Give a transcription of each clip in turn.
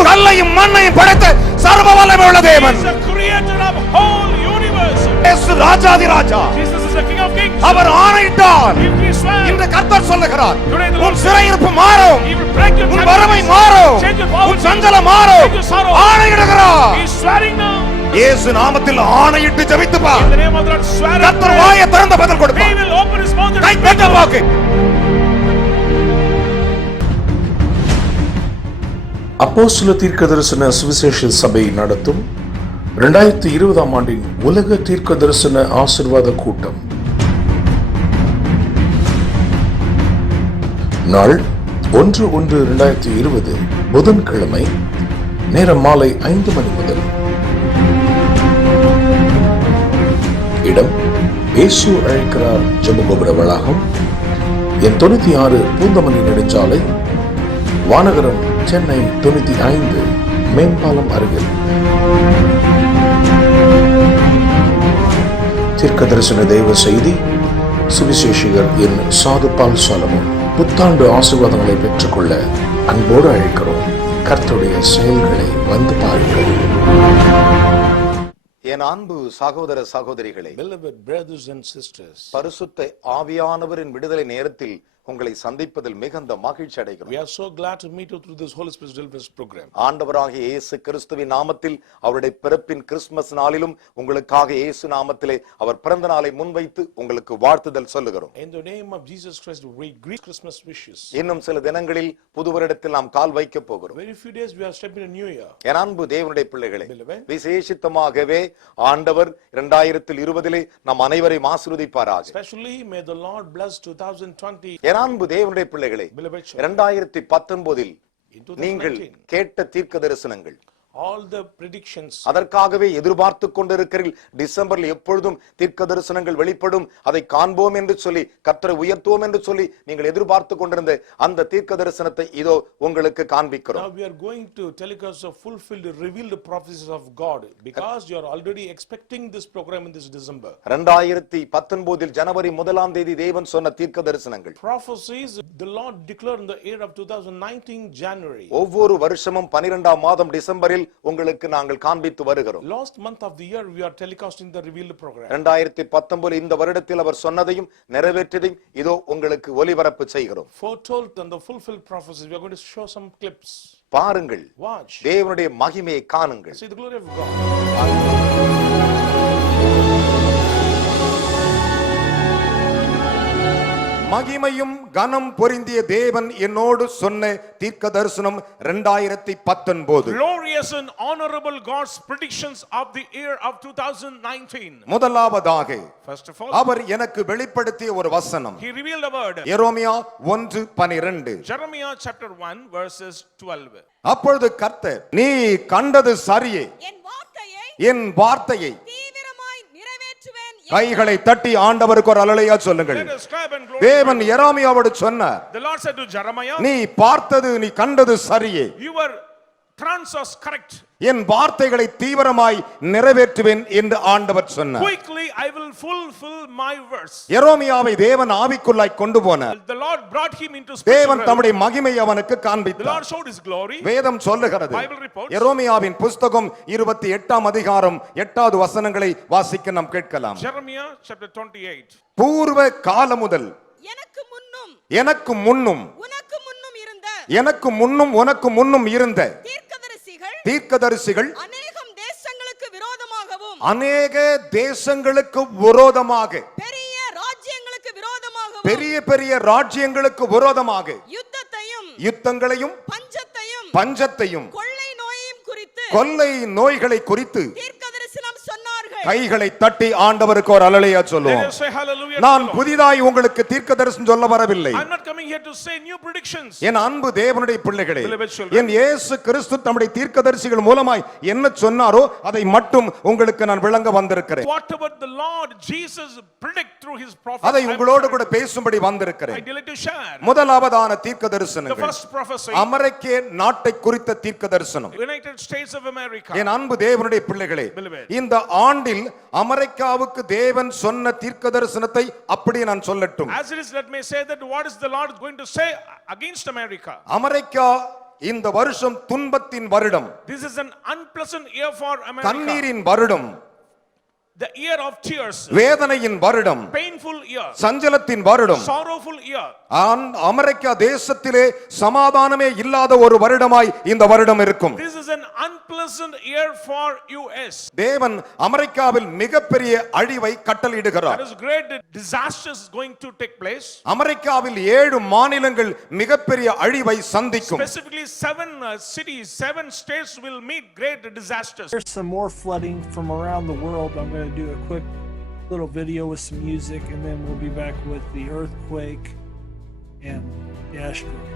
முழு கல்லையும் மண்ணையும் படைத்த சர்வ வல்லமை உள்ள தேவன். He is the creator of whole universe. இயேசு ராஜாதி ராஜா. Jesus is the king of kings. அவர் ஆணையிட்டார். He swore. இந்த கர்த்தர் சொல்லுகிறார், Today the Lord உன் சிறையிருப்பு மாறும், He will break your உன் வறுமை மாறும், change your poverty, உன் சஞ்சலம் மாறும். change your sorrow. ஆணையிடுகிறார். He is swearing now. இயேசு நாமத்தில் ஆணையிட்டு ஜெபித்து பார். In the name of the Lord, swear. கர்த்தர் வாயை திறந்து பதில் He கொடுப்பார். will open his mouth and கை தட்ட வாக்கு. அப்போஸ்தல தீர்க்கதரிசன சுவிசேஷ சபை நடத்தும் 2020 ஆண்டின் உலக தீர்க்கதரிசன ஆசீர்வாத கூட்டம். நாள் 1/1/2020 புதன்கிழமை, நேரம் மாலை 5 மணி முதல். இடம் இயேசு அழைக்கிறார் ஜெபகோபுர வளாகம், எண் 96 பூந்தமல்லி நெடுஞ்சாலை, வானகரம், சென்னை 95, மேம்பாலம் அருகில். தீர்க்க தரிசன தெய்வ செய்தி சுவிசேஷகர் Evan.N.Sadhu சாலமோன். புத்தாண்டு ஆசீர்வாதங்களை பெற்றுக்கொள்ள அன்போடு அழைக்கிறோம். கர்த்தருடைய செயல்களை வந்து பாருங்கள். என் அன்பு சகோதர சகோதரிகளே, Beloved brothers and sisters, பரிசுத்த ஆவியானவரின் விடுதலை நேரத்தில் உங்களை சந்திப்பதில் மிகுந்த மகிழ்ச்சி அடைகிறோம். we are so glad to meet you through this Holy Spirit deliverance program. ஆண்டவராகிய இயேசு கிறிஸ்துவின் நாமத்தில் அவருடைய பிறப்பின் கிறிஸ்துமஸ் நாளிலும் உங்களுக்காக இயேசு நாமத்திலே அவர் பிறந்த நாளை முன்வைத்து உங்களுக்கு வாழ்த்துதல் சொல்லுகிறோம். In the name of Jesus Christ, we greet Christmas wishes. இன்னும் சில தினங்களில் புது வருடத்தில் நாம் கால் வைக்க போகிறோம். Very few days we are stepping in new year. என் அன்பு தேவனுடைய பிள்ளைகளே, விசேஷித்தமாகவே ஆண்டவர் 2020 நம் அனைவரையும் ஆசீர்வதிப்பாராக. Especially may the Lord bless 2020. என் அன்பு தேவனுடைய பிள்ளைகளே, 2019 நீங்கள் கேட்ட தீர்க்க தரிசனங்கள், all the predictions, அதற்காகவே எதிர்பார்த்து கொண்டிருக்கிறீர்கள். டிசம்பரில் எப்பொழுதும் தீர்க்க தரிசனங்கள் வெளிப்படும், அதை காண்போம் என்று சொல்லி, கர்த்தரை உயர்த்துவோம் என்று சொல்லி நீங்கள் எதிர்பார்த்து கொண்டிருந்த அந்த தீர்க்க தரிசனத்தை இதோ உங்களுக்கு காண்பிக்கிறோம். Now we are going to telecast the fulfilled revealed prophecies of God, because you are already expecting this program in this December. 2019 ஜனவரி 1ஆம் தேதி தேவன் சொன்ன தீர்க்க தரிசனங்கள், prophecies the Lord declared in the year of 2019 January. ஒவ்வொரு வருஷமும் 12ஆம் மாதம் டிசம்பரில் உங்களுக்கு நாங்கள் காண்பித்து வருகிறோம். Last month of the year we are telecasting the revealed program. 2019 இந்த வருடத்தில் அவர் சொன்னதையும் நிறைவேற்றியதையும் இதோ உங்களுக்கு ஒளிபரப்பு செய்கிறோம். Foretold and the fulfilled prophecies, we are going to show some clips. பாருங்கள், watch, தேவனுடைய மகிமையை காணுங்கள். see the glory of God. மகிமையும் கனம் பொருந்திய தேவன் என்னோடு சொன்ன தீர்க்க தரிசனம் 2019. Glorious and honorable God's predictions of the year of 2019. முதலாவதாக, first of all, அவர் எனக்கு வெளிப்படுத்திய ஒரு வசனம், He revealed a word. Jeremiah 1:12. Jeremiah chapter 1 verses 12. அப்பொழுது கர்த்தர், நீ கண்டது சரியே, என் வார்த்தையை கைகளை தட்டி ஆண்டவருக்கு ஒரு அல்லேலூயா சொல்லுங்கள். தேவன் எரேமியாவோடு சொன்னார், The Lord said to Jeremiah, நீ பார்த்தது, நீ கண்டது சரியே, your trance was correct. என் வார்த்தைகளை தீவிரமாய் நிறைவேற்றுவேன் என்று ஆண்டவர் சொன்னார். Quickly I will fulfill my words. எரேமியாவை தேவன் ஆவிக்குள்ளாய் கொண்டு போனார். The Lord brought him into spiritual தேவன் realm. தம்முடைய மகிமையை அவனுக்கு The காண்பித்தார். Lord showed his glory. வேதம் சொல்லுகிறது, Bible reports, எரேமியாவின் புத்தகம் 28ஆம் அதிகாரம் 8வது வசனங்களை வாசிக்க நாம் கேட்கலாம். Jeremiah chapter 28. பூர்வ காலம் முதல் எனக்கு முன்னும் உனக்கு முன்னும் இருந்த தீர்க்கதரிசிகள் அநேக தேசங்களுக்கு விரோதமாக, பெரிய பெரிய ராஜ்யங்களுக்கு விரோதமாக யுத்தங்களையும் பஞ்சத்தையும் கொள்ளை நோய்களை குறித்து கைகளை தட்டி ஆண்டவருக்கு ஒரு அல்லேலூயா சொல்லுவோம். நான் புதிதாய் உங்களுக்கு தீர்க்க தரிசனம் சொல்ல வரவில்லை. I'm not coming here to say new predictions. என் அன்பு தேவனுடைய பிள்ளைகளே, என் இயேசு கிறிஸ்து தம்முடைய தீர்க்கதரிசிகள் மூலமாய் என்ன சொன்னாரோ அதை மட்டும் உங்களுக்கு நான் விளங்க வந்திருக்கிறேன். Whatever the Lord Jesus predict through his prophets, அதை உங்களோடு கூட பேசும்படி வந்திருக்கிறேன். I delight to share. முதலாவதான தீர்க்க The தரிசனங்கள், first prophecy, அமெரிக்க நாட்டை குறித்த தீர்க்க தரிசனம். United States of America. என் அன்பு தேவனுடைய பிள்ளைகளே, இந்த ஆண்டில் அமெரிக்காவுக்கு தேவன் சொன்ன தீர்க்க தரிசனத்தை அப்படியே நான் சொல்லட்டும். As it is, let me say that what is the Lord going to say against America? America இந்த வருஷம் துன்பத்தின் வருடம். This is an unpleasant year for America. கண்ணீரின் வருடம். The year of tears. வேதனையின் வருடம். Painful year. சஞ்சலத்தின் வருடம். Sorrowful year. அமெரிக்கா தேசத்திலே சமாதானமே இல்லாத ஒரு வருடமாய் இந்த வருடம் இருக்கும். This is an unpleasant year for US. தேவன் அமெரிக்காவில் மிகப்பெரிய அழிவை கட்டளையிடுகிறார். There is great disasters going to take place. அமெரிக்காவில் 7 மாநிலங்கள் மிகப்பெரிய அழிவை சந்திக்கும். Specifically 7 cities, 7 states will meet great disasters. There's some more flooding from around the world. I'm going to do a quick little video with some music, and then we'll be back with the earthquake and the asteroid.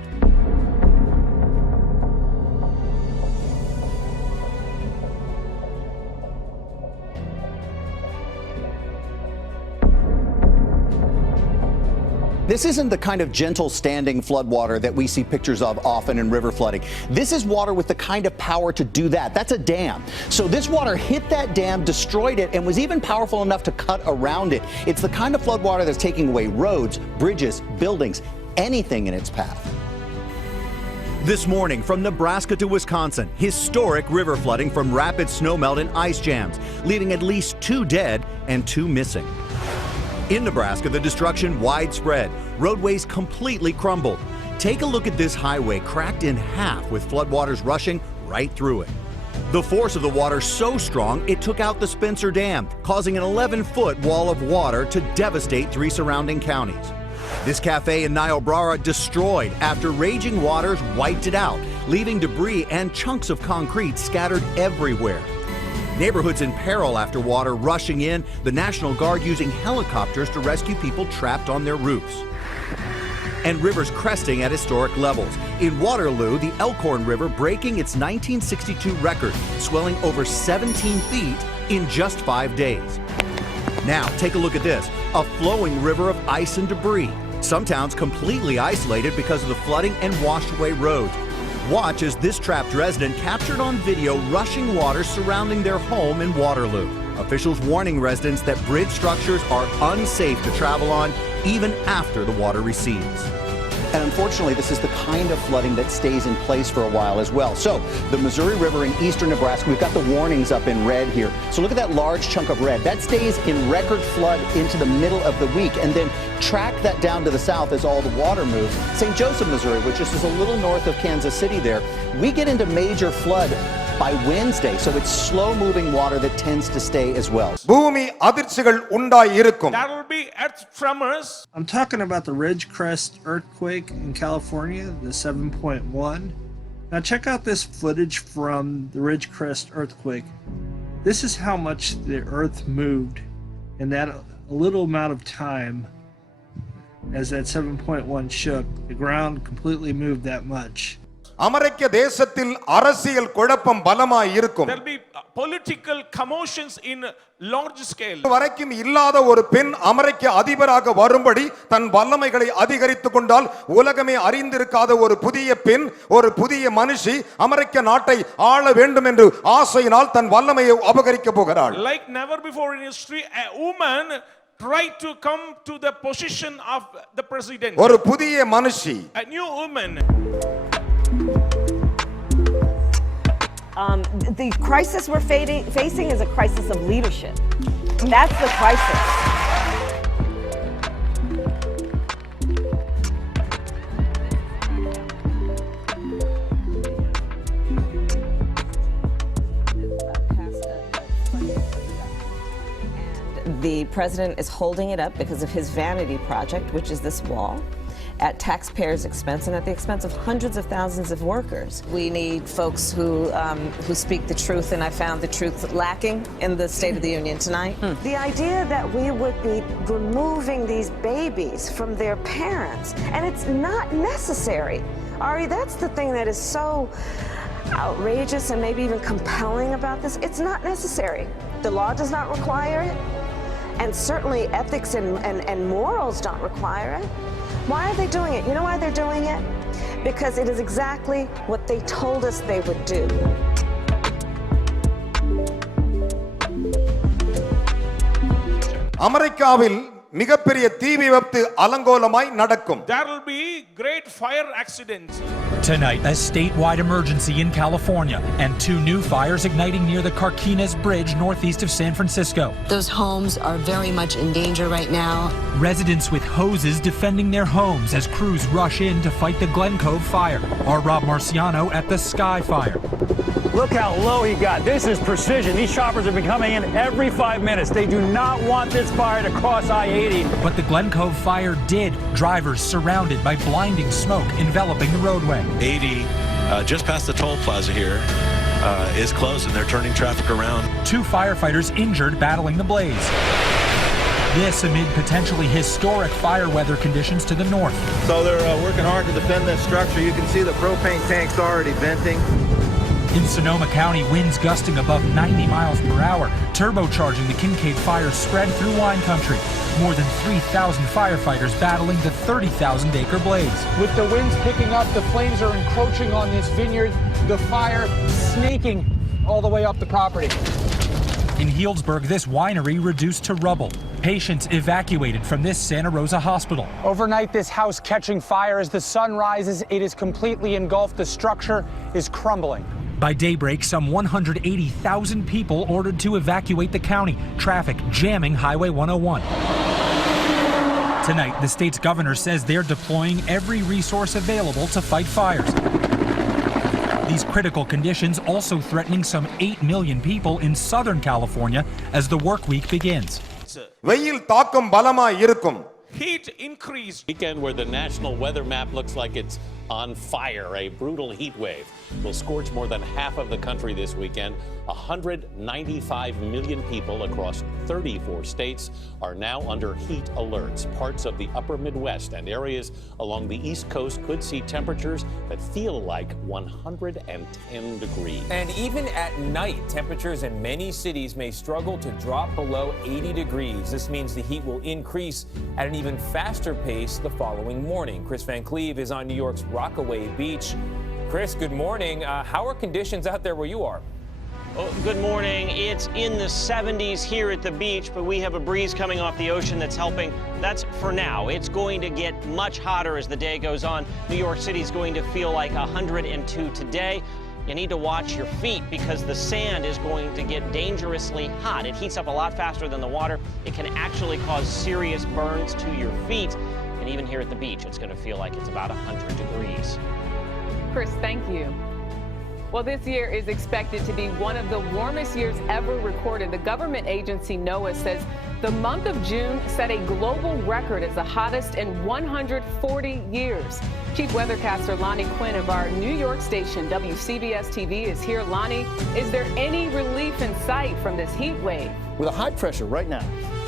This isn't the kind of gentle standing floodwater that we see pictures of often in river flooding. This is water with the kind of power to do that. That's a dam. So this water hit that dam, destroyed it, and was even powerful enough to cut around it. It's the kind of floodwater that's taking away roads, bridges, buildings, anything in its path. This morning from Nebraska to Wisconsin, historic river flooding from rapid snowmelt and ice jams, leaving at least 2 dead and 2 missing. In Nebraska, the destruction widespread. Roadways completely crumbled. Take a look at this highway cracked in half with floodwaters rushing right through it. The force of the water so strong it took out the Spencer Dam, causing an 11-foot wall of water to devastate 3 surrounding counties. This cafe in Niobrara destroyed after raging waters wiped it out, leaving debris and chunks of concrete scattered everywhere. Neighborhoods in peril after water rushing in, the National Guard using helicopters to rescue people trapped on their roofs. And rivers cresting at historic levels. In Waterloo, the Elkhorn River breaking its 1962 record, swelling over 17 feet in just 5 days. Now, take a look at this, a flowing river of ice and debris. Some towns completely isolated because of the flooding and washed away roads. Watch as this trapped resident captured on video rushing water surrounding their home in Waterloo. Officials warning residents that bridge structures are unsafe to travel on even after the water recedes. And unfortunately, this is the kind of flooding that stays in place for a while as well. So the Missouri River in eastern Nebraska, we've got the warnings up in red here. So look at that large chunk of red. That stays in record flood into the middle of the week, and then track that down to the south as all the water moves. St. Joseph, Missouri, which is just a little north of Kansas City there, we get into major flood by Wednesday. So it's slow-moving water that tends to stay as well. பூமி அதிர்ச்சிகள் உண்டாய் இருக்கும். There will be earth tremors. I'm talking about the Ridgecrest earthquake in California, the 7.1. Now check out this footage from the Ridgecrest earthquake. This is how much the earth moved in that little amount of time. As that 7.1 shook, the ground completely moved that much. அமெரிக்க தேசத்தில் அரசியல் குழப்பம் பலமாய் இருக்கும். There will be political commotions in large scale. வரைக்கும் இல்லாத ஒரு பெண் அமெரிக்க அதிபராக வரும்படி தன் வல்லமைகளை அதிகரித்துக் கொண்டால் உலகமே அறிந்திருக்காத ஒரு புதிய பெண், ஒரு புதிய மனுஷி அமெரிக்க நாட்டை ஆள வேண்டும் என்று ஆசையினால் தன் வல்லமையை அபகரிக்க போகிறாள். Like never before in history, a woman tried to come to the position of the president. ஒரு புதிய மனுஷி. A new woman. The crisis we're facing is a crisis of leadership. That's the crisis. And the president is holding it up because of his vanity project, which is this wall, at taxpayers' expense and at the expense of hundreds of thousands of workers. We need folks who speak the truth, and I found the truth lacking in the State of the Union tonight. The idea that we would be removing these babies from their parents, and it's not necessary. Ari, that's the thing that is so outrageous and maybe even compelling about this. It's not necessary. The law does not require it, and certainly ethics and morals don't require it. Why are they doing it? You know why they're doing it? Because it is exactly what they told us they would do. அமெரிக்காவில் மிகப்பெரிய தீ விபத்து அலங்கோலமாய் நடக்கும். There will be great fire accidents. Tonight, a statewide emergency in California and 2 new fires igniting near the Carquinez Bridge northeast of San Francisco. Those homes are very much in danger right now. Residents with hoses defending their homes as crews rush in to fight the Glen Cove fire. Our Rob Marciano at the Sky Fire. Look how low he got. This is precision. These choppers have been coming in every 5 minutes. They do not want this fire to cross I-80. But the Glen Cove fire did. Drivers surrounded by blinding smoke enveloping the roadway. 80, just past the toll plaza here, is closed and they're turning traffic around. 2 firefighters injured battling the blaze. This amid potentially historic fire weather conditions to the north. So they're working hard to defend this structure. You can see the propane tanks already venting. In Sonoma County, winds gusting above 90 miles per hour, turbocharging the Kincaid fire spread through wine country. More than 3,000 firefighters battling the 30,000-acre blaze. With the winds picking up, the flames are encroaching on this vineyard, the fire snaking all the way up the property. In Healdsburg, this winery reduced to rubble. Patients evacuated from this Santa Rosa hospital. Overnight, this house catching fire. As the sun rises, it is completely engulfed. The structure is crumbling. By daybreak, some 180,000 people ordered to evacuate the county, traffic jamming Highway 101. Tonight, the state's governor says they're deploying every resource available to fight fires. These critical conditions also threatening some 8 million people in Southern California as the work week begins. வெயில் தாக்கம் பலமாய் இருக்கும். Heat increased. Weekend where the national weather map looks like it's on fire. A brutal heat wave will scorch more than half of the country this weekend. 195 million people across 34 states are now under heat alerts. Parts of the upper Midwest and areas along the East Coast could see temperatures that feel like 110 degrees. And even at night, temperatures in many cities may struggle to drop below 80 degrees. This means the heat will increase at an even faster pace the following morning. Chris Van Cleve is on New York's Rockaway Beach. Chris, good morning. How are conditions out there where you are? Oh, good morning. It's in the 70s here at the beach, but we have a breeze coming off the ocean that's helping. That's for now. It's going to get much hotter as the day goes on. New York City is going to feel like 102 today. You need to watch your feet because the sand is going to get dangerously hot. It heats up a lot faster than the water. It can actually cause serious burns to your feet. And even here at the beach, it's going to feel like it's about 100 degrees. Chris, thank you. Well, this year is expected to be one of the warmest years ever recorded. The government agency NOAA says the month of June set a global record as the hottest in 140 years. Chief weathercaster Lonnie Quinn of our New York station, WCBS TV, is here. Lonnie, is there any relief in sight from this heat wave? With a high pressure right now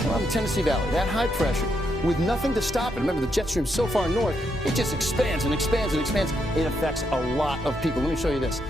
around the Tennessee Valley, that high pressure, with nothing to stop it. Remember, the jet stream so far north, it just expands and expands and expands. It affects a lot of people. Let me show you this.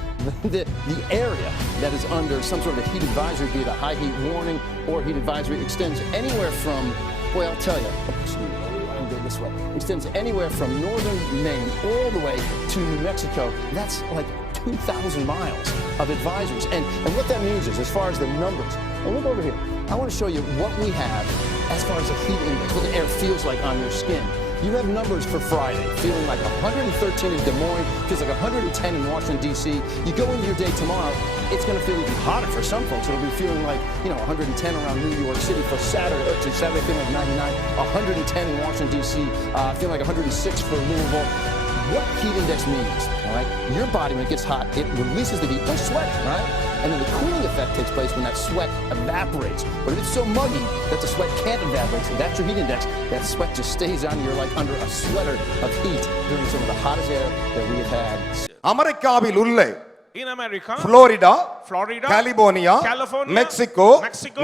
The area that is under some sort of heat advisory, be it a high heat warning or heat advisory, extends anywhere from, boy, I'll tell you, I'm going this way, extends anywhere from northern Maine all the way to New Mexico. That's like 2,000 miles of advisories. And what that means is, as far as the numbers, now look over here. I want to show you what we have as far as the heat index, what the air feels like on your skin. You have numbers for Friday, feeling like 113 in Des Moines, feels like 110 in Washington, D.C. You go into your day tomorrow, it's going to feel even hotter for some folks. It'll be feeling like, 110 around New York City. For Saturday, actually Saturday feeling like 99, 110 in Washington, D.C., feeling like 106 for Louisville. What heat index means, all right? Your body, when it gets hot, it releases the heat, no sweat, right? And then the cooling effect takes place when that sweat evaporates. But if it's so muggy that the sweat can't evaporate, so that's your heat index, that sweat just stays on you. You're like under a sweater of heat during some of the hottest air that we have had. அமெரிக்காவில் உள்ள In America, Florida, California, Mexico,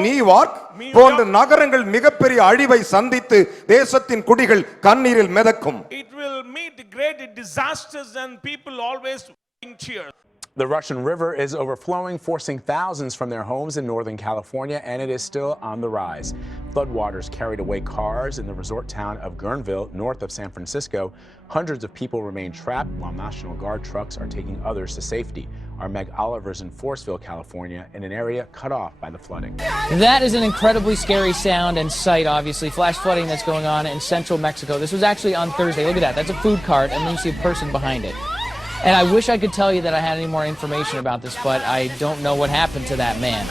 New York போன்ற நகரங்கள் மிகப்பெரிய அழிவை சந்தித்து தேசத்தின் குடிகள் கண்ணீரில் மிதக்கும். It will meet great disasters and people always in tears. The Russian River is overflowing, forcing thousands from their homes in Northern California, and it is still on the rise. Floodwaters carried away cars in the resort town of Guerneville, north of San Francisco. Hundreds of people remain trapped, while National Guard trucks are taking others to safety. Our Meg Oliver's in Forestville, California, in an area cut off by the flooding. That is an incredibly scary sound and sight, obviously. Flash flooding that's going on in central Mexico. This was actually on Thursday. Look at that. That's a food cart, and then you see a person behind it. And I wish I could tell you that I had any more information about this, but I don't know what happened to that man.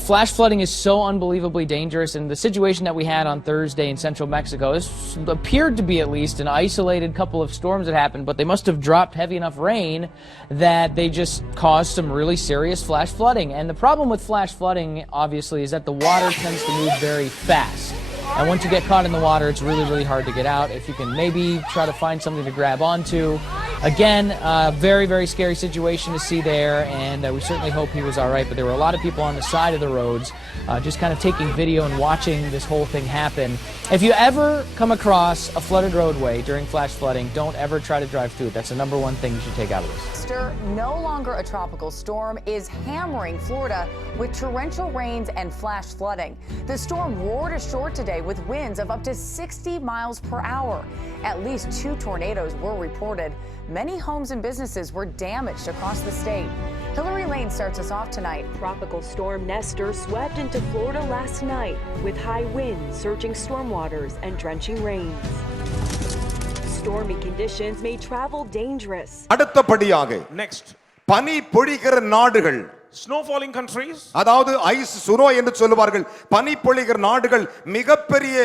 Flash flooding is so unbelievably dangerous, and the situation that we had on Thursday in central Mexico, this appeared to be at least an isolated couple of storms that happened, but they must have dropped heavy enough rain that they just caused some really serious flash flooding. And the problem with flash flooding, obviously, is that the water tends to move very fast. And once you get caught in the water, it's really, really hard to get out. If you can maybe try to find something to grab onto. Again, very, very scary situation to see there, and we certainly hope he was all right. But there were a lot of people on the side of the roads just kind of taking video and watching this whole thing happen. If you ever come across a flooded roadway during flash flooding, don't ever try to drive through it. That's the #1 thing you should take out of this. No longer a tropical storm, is hammering Florida with torrential rains and flash flooding. The storm roared ashore today with winds of up to 60 miles per hour. At least 2 tornadoes were reported. Many homes and businesses were damaged across the state. Hillary Lane starts us off tonight. Tropical storm Nestor swept into Florida last night with high winds, surging storm waters, and drenching rains. Stormy conditions made travel dangerous. அடுத்தபடியாக Next, பனி பொழிகிற நாடுகள், snow falling countries. அதாவது ஐஸ் சுனோ என்று சொல்லுவார்கள். பனி பொழிகிற நாடுகள் மிகப்பெரிய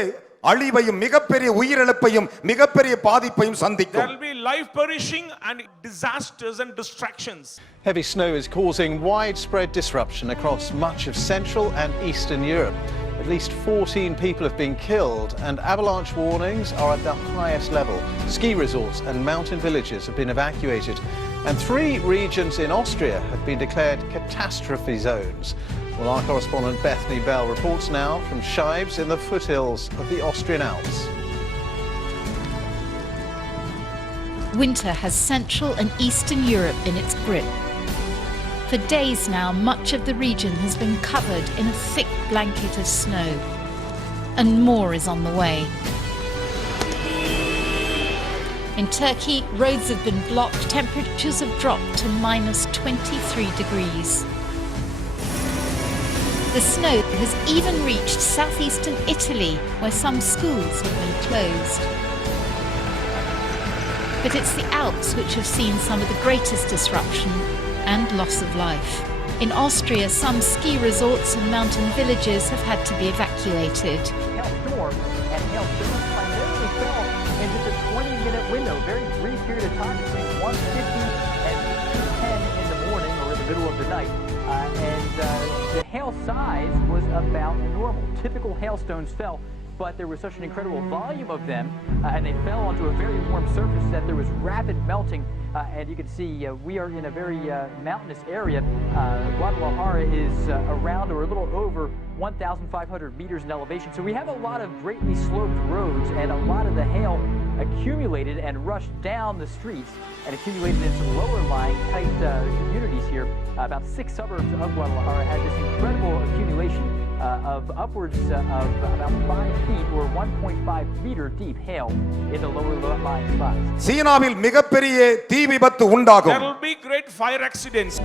அழிவையும் மிகப்பெரிய உயிரிழப்பையும் மிகப்பெரிய பாதிப்பையும் சந்திக்கும். There will be life perishing and disasters and distractions. Heavy snow is causing widespread disruption across much of Central and Eastern Europe. At least 14 people have been killed, and avalanche warnings are at the highest level. Ski resorts and mountain villages have been evacuated, and 3 regions in Austria have been declared catastrophe zones. Well, our correspondent Bethany Bell reports now from Scheibs in the foothills of the Austrian Alps. Winter has Central and Eastern Europe in its grip. For days now, much of the region has been covered in a thick blanket of snow, and more is on the way. In Turkey, roads have been blocked, temperatures have dropped to -23 degrees. The snow has even reached southeastern Italy, where some schools have been closed. But it's the Alps which have seen some of the greatest disruption and loss of life. In Austria, some ski resorts and mountain villages have had to be evacuated. Storm and hailstones primarily fell in just a 20-minute window, very brief period of time between 1:50 and 2:10 in the morning or in the middle of the night. The hail size was about normal. Typical hailstones fell, but there was such an incredible volume of them, and they fell onto a very warm surface that there was rapid melting. And you can see we are in a very mountainous area. Guadalajara is around or a little over 1,500 meters in elevation. So we have a lot of greatly sloped roads, and a lot of the hail accumulated and rushed down the streets and accumulated into lower-lying tight communities here. About 6 suburbs of Guadalajara had this incredible accumulation of upwards of about 5 feet or 1.5 meter deep hail in the lower-lying spots. சீனாவில் மிகப்பெரிய தீ விபத்து உண்டாகும். There will be great fire accidents.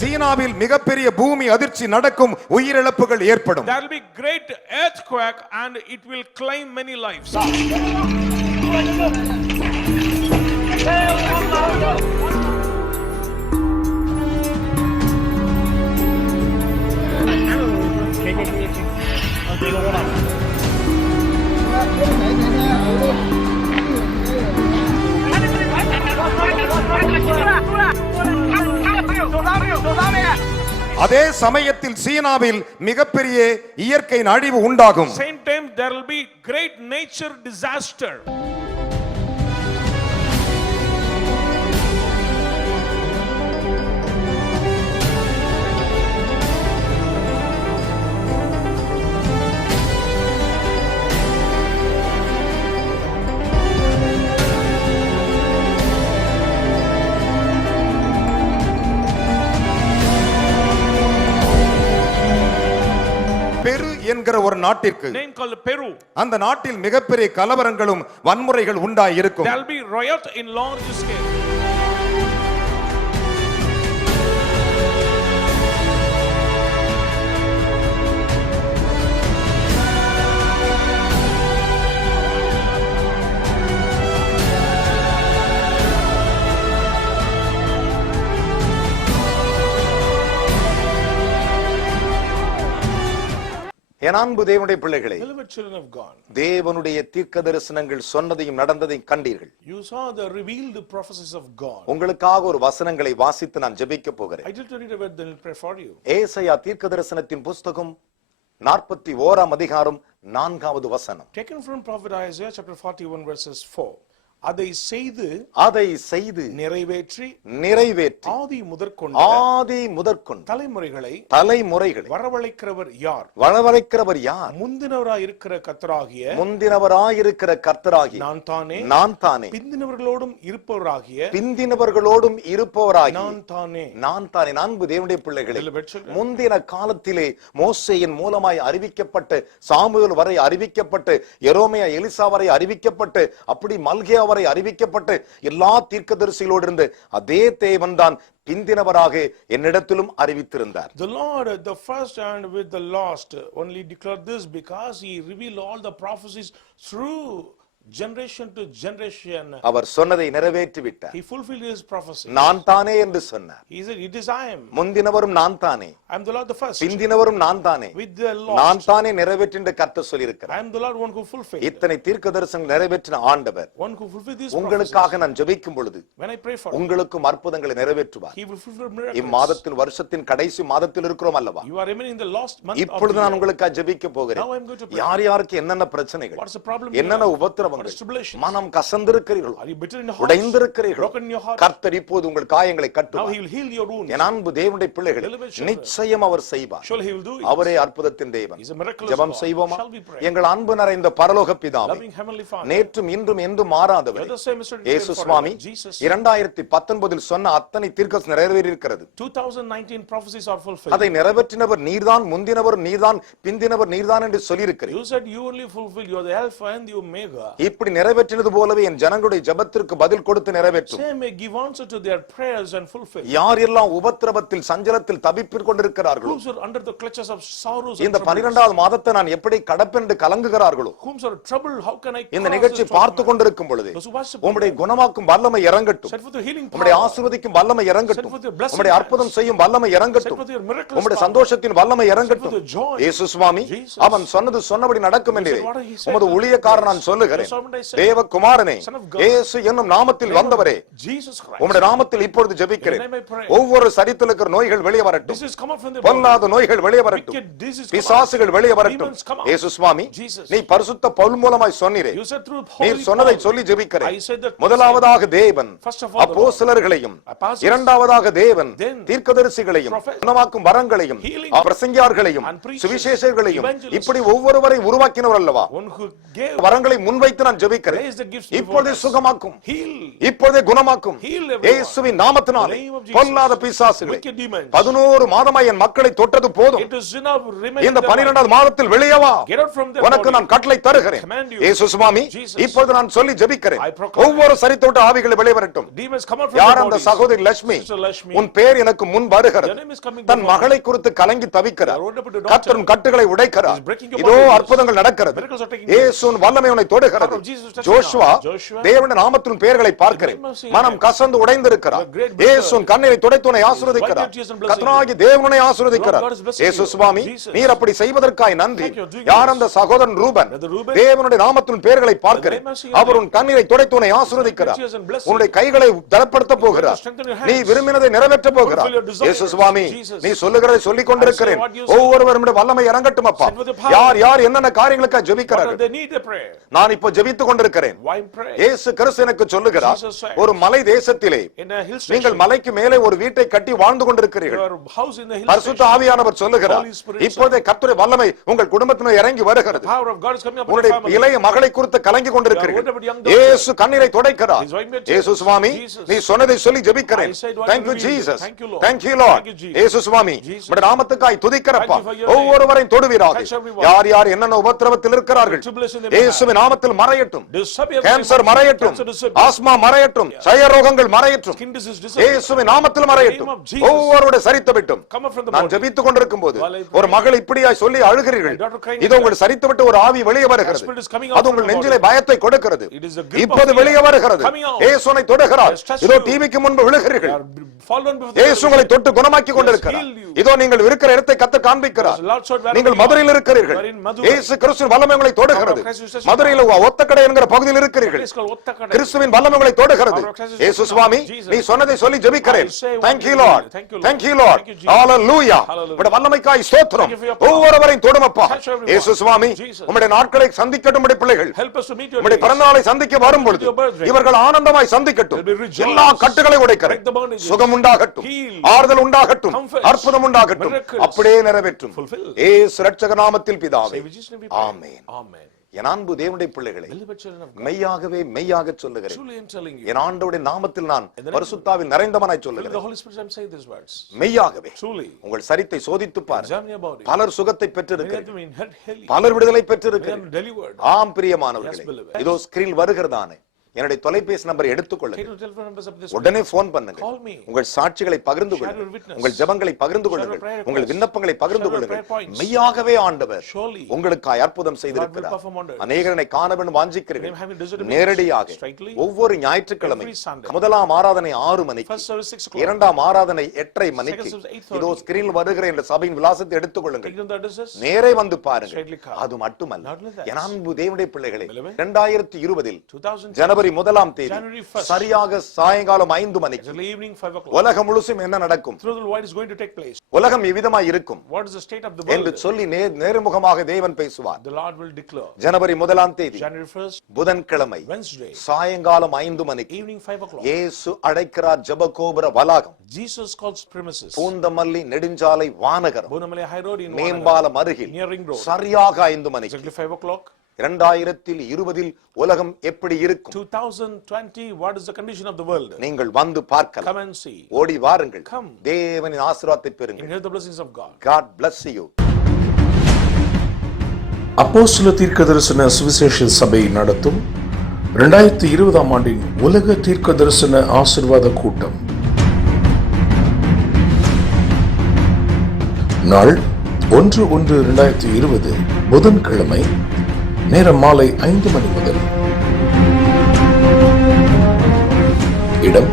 சீனாவில் மிகப்பெரிய பூமி அதிர்ச்சி நடக்கும், உயிரிழப்புகள் ஏற்படும். There will be great earthquake and it will claim many lives. அதே சமயத்தில் சீனாவில் மிகப்பெரிய இயற்கை அழிவு உண்டாகும். Same time there will be great nature disaster. பெரு என்கிற ஒரு நாட்டிற்கு Name called Peru. அந்த நாட்டில் மிகப்பெரிய கலவரங்களும் வன்முறைகள் உண்டாயிருக்கும். There will be riot in large scale. என் அன்பு தேவனுடைய பிள்ளைகளே, Beloved children of God, தேவனுடைய தீர்க்கதரிசனங்கள் சொன்னதையும் நடந்ததையும் கண்டீர்கள். you saw the revealed prophecies of God. உங்களுக்காக ஒரு வசனங்களை வாசித்து நான் ஜெபிக்க போகிறேன். I did read a word, then I'll pray for you. ஏசாயா தீர்க்கதரிசனத்தின் புஸ்தகம் 41ஆம் அதிகாரம் 4வது வசனம். Taken from prophet Isaiah chapter 41 verses 4. அதை செய்து நிறைவேற்றி ஆதி முதற்கொண்டு தலைமுறைகளை வரவழைக்கிறவர் யார்? முந்தினவராய் இருக்கிற கர்த்தராகிய நான் தானே பிந்தினவர்களோடும் இருப்பவராகிய நான் தானே. அன்பு தேவனுடைய பிள்ளைகளே, முந்தின காலத்திலே மோசேயின் மூலமாய் அறிவிக்கப்பட்டு, சாமுவேல் வரை அறிவிக்கப்பட்டு, எரோமியா எலிசா வரை அறிவிக்கப்பட்டு, அப்படி மல்கியா வரை அறிவிக்கப்பட்டு எல்லா தீர்க்கதரிசிகளோடு இருந்து அதே தேவன் தான் பிந்தினவராக என்னிடத்திலும் அறிவித்திருந்தார். The Lord, the first and with the last, only declared this because he revealed all the prophecies through generation to generation. அவர் சொன்னதை நிறைவேற்றி விட்டார். He fulfilled his prophecy. நான் தானே என்று சொன்னார். He said, it is I am. முந்தினவரும் நான் தானே, I am the Lord the first. பிந்தினவரும் நான் தானே, with the last. நான் தானே நிறைவேற்றி என்று கர்த்தர் சொல்லியிருக்கிறார். I am the Lord, one who fulfilled. இத்தனை தீர்க்கதரிசனங்கள் நிறைவேற்றின ஆண்டவர் one who fulfilled these உங்களுக்காக நான் ஜெபிக்கும் பொழுது when I pray for உங்களுக்கும் அற்புதங்களை நிறைவேற்றுவார். he will fulfill miracles. இம்மாதத்தில் வருஷத்தின் கடைசி மாதத்தில் இருக்கிறோம் அல்லவா? you are remaining in the last month. இப்பொழுது நான் உங்களுக்காக ஜெபிக்க போகிறேன். now I am going to pray. யார் யாருக்கு என்னென்ன பிரச்சனைகள், what's the problem, என்னென்ன உபத்திரவங்கள், மனம் கசந்திருக்கிறீர்களோ, உடைந்திருக்கிறீர்களோ, கர்த்தர் இப்போது உங்கள் காயங்களை கட்டுவார். என் அன்பு தேவனுடைய பிள்ளைகளே, நிச்சயம் அவர் செய்வார். அவரே அற்புதத்தின் தேவன். ஜெபம் செய்வோமா? எங்கள் அன்பு நிறைந்த பரலோக பிதாவே, நேற்றும் இன்றும் என்றும் மாறாதவர் இயேசு சுவாமி, 2019 சொன்ன அத்தனை தீர்க்கதரிசனம் நிறைவேறியிருக்கிறது. 2019 prophecies are fulfilled. அதை நிறைவேற்றினவர் நீர்தான், முந்தினவர் நீர்தான், பிந்தினவர் நீர்தான் என்று சொல்லியிருக்கிறீர். you said you only fulfill, you are the alpha and the omega. இப்படி நிறைவேற்றினது போலவே என் ஜனங்களுடைய ஜெபத்திற்கு பதில் கொடுத்து நிறைவேற்றும். They may give answer to their prayers and fulfill. யாரெல்லாம் உபத்திரவத்தில் சஞ்சலத்தில் தவிப்பிக் கொண்டிருக்கிறார்களோ, who are under the clutches of sorrows, இந்த 12வது மாதத்தை நான் எப்படி கடப்பேன் என்று கலங்குகிறார்களோ, who are troubled, how can I இந்த நிகழ்ச்சி பார்த்து கொண்டிருக்கும் பொழுது உம்முடைய குணமாக்கும் வல்லமை இறங்கட்டும், உம்முடைய ஆசீர்வதிக்கும் வல்லமை இறங்கட்டும், உம்முடைய அற்புதம் செய்யும் வல்லமை இறங்கட்டும், உம்முடைய சந்தோஷத்தின் வல்லமை இறங்கட்டும். இயேசு சுவாமி, அவன் சொன்னது சொன்னபடி நடக்கும் என்று உமது ஊழியக்காரன் நான் சொல்லுகிறேன். தேவகுமாரனே, இயேசு என்னும் நாமத்தில் வந்தவரே, உம்முடைய நாமத்தில் இப்பொழுது ஜெபிக்கிறேன். ஒவ்வொரு சரீரத்தில் இருக்கிற நோய்கள் வெளியே வரட்டும், பொல்லாத நோய்கள் வெளியே வரட்டும், பிசாசுகள் வெளியே வரட்டும். இயேசு சுவாமி, நீ பரிசுத்த பவுல் மூலமாய் சொன்னீரே, நீர் சொன்னதை சொல்லி ஜெபிக்கிறேன். முதலாவதாக தேவன் அப்போஸ்தலர்களையும், இரண்டாவதாக தேவன் தீர்க்கதரிசிகளையும், குணமாக்கும் வரங்களையும், பிரசங்கியார்களையும், சுவிசேஷகர்களையும், இப்படி ஒவ்வொருவரை உருவாக்கினவர் அல்லவா? வரங்களை முன்வைத்து நான் ஜெபிக்கிறேன். இப்பொழுதே சுகமாக்கும், இப்பொழுதே குணமாக்கும், இயேசுவின் நாமத்தினாலே பொல்லாத பிசாசுகளை 11 மாதமாய் என் மக்களை தொட்டது போதும், இந்த 12வது மாதத்தில் வெளியே வா, உனக்கு நான் கட்டளை தருகிறேன். இயேசு சுவாமி, இப்பொழுது நான் சொல்லி ஜெபிக்கிறேன். ஒவ்வொரு சரித்தோட்ட ஆவிகளை வெளியே வரட்டும். யார் அந்த சகோதரி லட்சுமி? உன் பேர் எனக்கு முன் வருகிறது. தன் மகளை குறித்து கலங்கி தவிக்கிறார். கர்த்தர் கட்டுகளை உடைக்கிறார். இதோ அற்புதங்கள் நடக்கிறது. இயேசுவின் வல்லமை உன்னை தொடுகிறது. இருக்கிறது. ஜோஷுவா தேவனுடைய நாமத்தின் பெயர்களை பார்க்கிறேன். மனம் கசந்து உடைந்திருக்கிறார். இயேசுவின் கண்ணீரை துடைத்து உன்னை ஆசீர்வதிக்கிறார். கர்த்தராகிய தேவனை ஆசீர்வதிக்கிறார். இயேசு சுவாமி நீர் அப்படி செய்வதற்காய் நன்றி. யார் அந்த சகோதரன் ரூபன்? தேவனுடைய நாமத்தின் பெயர்களை பார்க்கிறேன். அவர் உன் கண்ணீரை துடைத்து உன்னை ஆசீர்வதிக்கிறார். உன்னுடைய கைகளை பலப்படுத்த போகிறார். நீ விரும்பினதை நிறைவேற்ற போகிறார். இயேசு சுவாமி நீ சொல்லுகிறதை சொல்லிக் கொண்டிருக்கிறேன். ஒவ்வொருவரும் வல்லமை இறங்கட்டும் அப்பா. யார் யார் என்னென்ன காரியங்களுக்காக ஜெபிக்கிறார்கள்? நான் இப்போ ஜெபித்துக் கொண்டிருக்கிறேன். இயேசு கிறிஸ்து எனக்கு சொல்லுகிறார், ஒரு மலை தேசத்திலே நீங்கள் மலைக்கு மேலே ஒரு வீட்டை கட்டி வாழ்ந்து கொண்டிருக்கிறீர்கள். பரிசுத்த ஆவியானவர் சொல்லுகிறார், இப்போதே கர்த்தருடைய வல்லமை உங்கள் குடும்பத்தினர் இறங்கி வருகிறது. உங்களுடைய இளைய மகளை குறித்து கலங்கி கொண்டிருக்கிறீர்கள். இயேசு கண்ணீரை துடைக்கிறார். இயேசு சுவாமி நீ சொன்னதை சொல்லி ஜெபிக்கிறேன். Thank you Jesus. Thank you Lord. இயேசு சுவாமி உம்முடைய நாமத்துக்காய் துதிக்கிறப்பா. ஒவ்வொருவரையும் தொடுவீராக. யார் யார் என்னென்ன உபத்திரவத்தில் இருக்கிறார்கள் இயேசுவின் நாமத்தில் மறையட்டும். கேன்சர் மறையட்டும். ஆஸ்மா மறையட்டும். சய ரோகங்கள் மறையட்டும். இயேசுவின் நாமத்தில் மறையட்டும். ஒவ்வொருவருடைய சரித்து விட்டும். நான் ஜெபித்துக் கொண்டிருக்கும் போது ஒரு மகள் இப்படியாய் சொல்லி அழுகிறீர்கள். இது உங்கள் சரித்து விட்டு ஒரு ஆவி வெளியே வருகிறது. அது உங்கள் நெஞ்சிலே பயத்தை கொடுக்கிறது. இப்போது வெளியே வருகிறது. இயேசுவை தொடுகிறார். இதோ டிவிக்கு முன்பு விழுகிறீர்கள். இயேசு உங்களை தொட்டு குணமாக்கி கொண்டிருக்கிறார். இதோ நீங்கள் இருக்கிற இடத்தை கர்த்தர் காண்பிக்கிறார். நீங்கள் மதுரையில் இருக்கிறீர்கள். இயேசு கிறிஸ்துவின் வல்லமை உங்களை தொடுகிறது. மதுரையில் ஒத்தக்கடை என்கிற பகுதியில் இருக்கிறீர்கள். கிறிஸ்துவின் வல்லமை உங்களை தொடுகிறது. இயேசு சுவாமி நீ சொன்னதை சொல்லி ஜெபிக்கிறேன். Thank you Lord. Thank you Lord. Hallelujah. உம்முடைய வல்லமைக்காய் ஸ்தோத்திரம். ஒவ்வொருவரையும் தொடுமப்பா. இயேசு சுவாமி உம்முடைய நாட்களை சந்திக்கட்டும். உம்முடைய பிள்ளைகள் உம்முடைய பிறந்தநாளை சந்திக்க வரும் பொழுது இவர்கள் ஆனந்தமாய் சந்திக்கட்டும். எல்லா கட்டுகளை உடைக்கிறேன். சுகம் உண்டாகட்டும். ஆறுதல் உண்டாகட்டும். அற்புதம் உண்டாகட்டும். அப்படியே நிறைவேற்றும். இயேசு இரட்சகர் நாமத்தில் பிதாவே ஆமென். என் அன்பு தேவனுடைய பிள்ளைகளே, மெய்யாகவே மெய்யாக சொல்லுகிறேன். என் ஆண்டவருடைய நாமத்தில் நான் பரிசுத்தாவில் நிறைந்தவனாய் சொல்லுகிறேன். மெய்யாகவே உங்கள் சரித்தை சோதித்து பாருங்கள். பலர் சுகத்தை பெற்றிருக்கிறார்கள். பலர் விடுதலை பெற்றிருக்கிறார்கள். ஆம் பிரியமானவர்களே, இதோ ஸ்கிரீன் வருகிறதானே என்னுடைய தொலைபேசி நம்பரை எடுத்துக்கொள்ளுங்கள். உடனே போன் பண்ணுங்க. உங்கள் சாட்சிகளை பகிர்ந்து கொள்ளுங்கள். உங்கள் ஜெபங்களை பகிர்ந்து கொள்ளுங்கள். உங்கள் விண்ணப்பங்களை பகிர்ந்து கொள்ளுங்கள். மெய்யாகவே ஆண்டவர் உங்களுக்காய் அற்புதம் செய்திருக்கிறார். அநேகரை காண வேண்டும் வாஞ்சிக்கிறீர்கள். நேரடியாக ஒவ்வொரு ஞாயிற்றுக்கிழமை முதலாம் ஆராதனை 6 மணிக்கு, இரண்டாம் ஆராதனை 8:30 மணிக்கு இதோ ஸ்கிரீனில் வருகிற இந்த சபையின் விலாசத்தை எடுத்துக் கொள்ளுங்கள். நேரே வந்து பாருங்கள். அது மட்டுமல்ல, என் அன்பு தேவனுடைய பிள்ளைகளே, 2020 ஜனவரி 1ஆம் தேதி சரியாக சாயங்காலம் 5 மணிக்கு உலகம் முழுசும் என்ன நடக்கும், உலகம் எவ்விதமாய் இருக்கும் என்று சொல்லி நேர்முகமாக தேவன் பேசுவார். ஜனவரி 1ஆம் தேதி புதன்கிழமை சாயங்காலம் 5 மணிக்கு இயேசு அழைக்கிறார் ஜெபகோபுர வளாகம், பூந்தமல்லி நெடுஞ்சாலை வானகரம், மேம்பாலம் அருகில் சரியாக 5 மணிக்கு. 2020 உலகம் எப்படி இருக்கும்? 2020 what is the condition of the world? நீங்கள் வந்து பார்க்கலாம். Come and see. ஓடி வாருங்கள். Come. தேவனின் ஆசீர்வாதத்தை பெறுங்கள். Inherit the blessings of God. God bless you. அப்போஸ்தல தீர்க்கதரிசன சுவிசேஷ சபை நடத்தும் 2020ஆம் ஆண்டின் உலக தீர்க்கதரிசன ஆசீர்வாத கூட்டம். நாள் 1/1/2020 புதன்கிழமை, நேரம் மாலை 5 மணி முதல். இடம்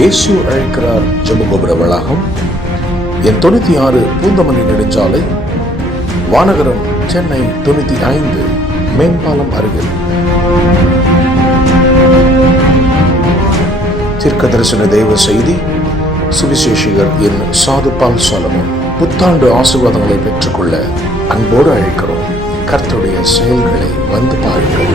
இயேசு அழைக்கிறார் ஜெபகோபுர வளாகம், எண் 96 பூந்தமல்லி நெடுஞ்சாலை வானகரம், சென்னை 95, மேம்பாலம் அருகில். தீர்க்க தரிசன தேவ செய்தி சுவிசேஷகர் Evan.N.Sadhu சாலமோன். புத்தாண்டு ஆசீர்வாதங்களை பெற்றுக்கொள்ள அன்போடு அழைக்கிறோம். கர்த்தருடைய செயல்களை வந்து பாருங்கள்.